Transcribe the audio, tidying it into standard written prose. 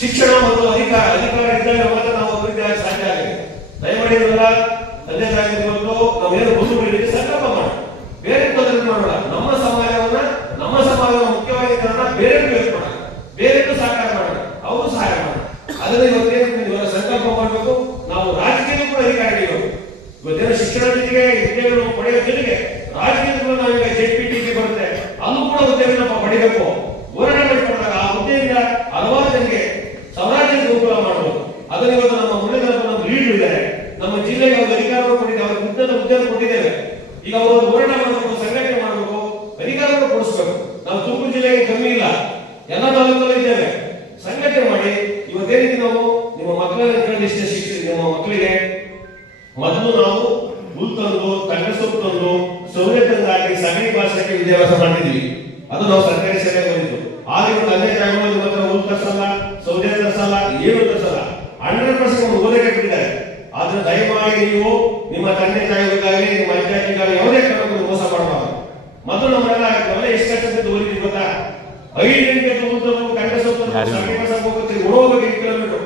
ಶಿಕ್ಷಣ ಮತ್ತು ಅಧಿಕಾರ ಇದ್ದಾಗ ಮಾತ್ರ ನಾವು ಅಭಿವೃದ್ಧಿ ಆಗಿ ಸಾಧ್ಯ ಆಗಿದೆ. ದಯಮಾಡಿ ಇವೆಲ್ಲ ತಂದೆ ತಾಯಿ ಇವತ್ತು ನಾವೇನು ಬಂಧುಗಳಿಗೆ ಸಂಕಲ್ಪ ಮಾಡೋಣ, ಬೇರೆ ತೊಂದರೆ ಮಾಡೋಣ. ನಮ್ಮ ಸಮಾಜದ ಮುಖ್ಯವಾಗಿ ಬೇರೆಗೂ ಹೆಲ್ಪ್ ಮಾಡೋಣ, ಬೇರೆಗೂ ಸಹಕಾರ ಮಾಡೋಣ, ಅವರು ಸಹಾಯ ಮಾಡೋಣ. ಅದನ್ನ ಇವತ್ತೇನು ಸಂಕಲ್ಪ ಮಾಡಬೇಕು. ನಾವು ರಾಜಕೀಯ ಕೂಡ ಅಧಿಕಾರಿಗಳು ಇವತ್ತೇನು ಶಿಕ್ಷಣ ಜೊತೆಗೆ ಹುದ್ದೆಗಳನ್ನು ಪಡೆಯುವ ಜೊತೆಗೆ ರಾಜಕೀಯಗಳು ನಾವೀಗ JPTಗೆ ಬರುತ್ತೆ, ಅಲ್ಲೂ ಕೂಡ ಹುದ್ದೆಗಳನ್ನು ಪಡಿಬೇಕು. ಹೋರಾಟ ಮಾಡಿಕೊಂಡಾಗ ಆ ಹುದ್ದೆಯಿಂದ ಹಲವಾರು ಜನರಿಗೆ ಸಾವಿರಾರು ಜನರಿಗೆ ಉಪಯೋಗ ಮಾಡಬಹುದು. ಅದನ್ನ ಇವತ್ತು ನಮ್ಮ ಮುಂದಿನ ನಮ್ಮ ಲೀಡರ್ ಇದ್ದಾರೆ, ನಮ್ಮ ಜಿಲ್ಲೆಗೆ ಅವರು ಅಧಿಕಾರವನ್ನು ಕೊಟ್ಟಿದ್ದೇವೆ, ಅವ್ರ ಹುದ್ದೆಯನ್ನು ಕೊಟ್ಟಿದ್ದೇವೆ. ಈಗ ಅವರು ಹೋರಾಟ ಮಾಡಬೇಕು, ಸಂಘಟನೆ ಮಾಡಬೇಕು, ಅಧಿಕಾರವನ್ನು ಕೊಡಿಸಬೇಕು. ನಾವು ತುಮಕೂರು ಜಿಲ್ಲೆಗೆ ಕಮ್ಮಿ ಇಲ್ಲ, ಎಲ್ಲ ತಾಲೂಕಲ್ಲೂ ಇದ್ದೇವೆ. ಸಂಘಟನೆ ಮಾಡಿ ಇವತ್ತೇನಿದೆ ನಾವು ನಿಮ್ಮ ಮಕ್ಕಳನ್ನ ಕೇಳಿಷ್ಟ ಶಿಕ್ಷಣ ನಿಮ್ಮ ಮಕ್ಕಳಿಗೆ ಮೊದಲು ನಾವು ಹುಲ್ ತಂದು ತಂಡ ಸೊಪ್ಪು ತಂದು ಸೌದೆ ತಂದಾಗಿ ಸಗಣಿ ಭಾಷೆಗೆ ವಿದ್ಯಾಭ್ಯಾಸ ಮಾಡಿದ್ವಿ. ಅದು ನಾವು ಸರ್ಕಾರಿ ಶಾಲೆಗೆ ಬಂದಿದ್ದು. ಆಗ ತಂದೆ ತಾಯಿಗಳು ನಿಮ್ಮ ಹತ್ರ ಹುಲ್ ತರಿಸಲ್ಲ, ಸೌದೆ ತರಿಸಲ್ಲ, ಏನು ತರಿಸಲ್ಲ, 100% ಓದೇ ಕಟ್ಟಿದ್ದಾರೆ. ಆದ್ರೆ ದಯಮಾಡಿ ನೀವು ನಿಮ್ಮ ತಂದೆ ತಾಯಿಗಳಿಗಾಗಲಿ ನಿಮ್ಮ ವಿದ್ಯಾರ್ಥಿಗಾಗಿ ಯಾವುದೇ ಕಾರಣಕ್ಕೂ ಮೋಸ ಮಾಡಬಾರದು. ಮೊದಲು ನಮ್ಮೆಲ್ಲ ಎಷ್ಟು ಕಷ್ಟದಿಂದ ಓದಿದ್ವಿ ಗೊತ್ತಾ? 5 ಗಂಟೆಗೆ ಹುಲ್ ತಂದು ತಂಡ ಸೊಪ್ಪು ಸಗಣಿ ಭಾಷೆ ಹೋಗುತ್ತೆ, ಓಡೋಗ್ಬೇಕು 8 ಕಿಲೋಮೀಟರ್.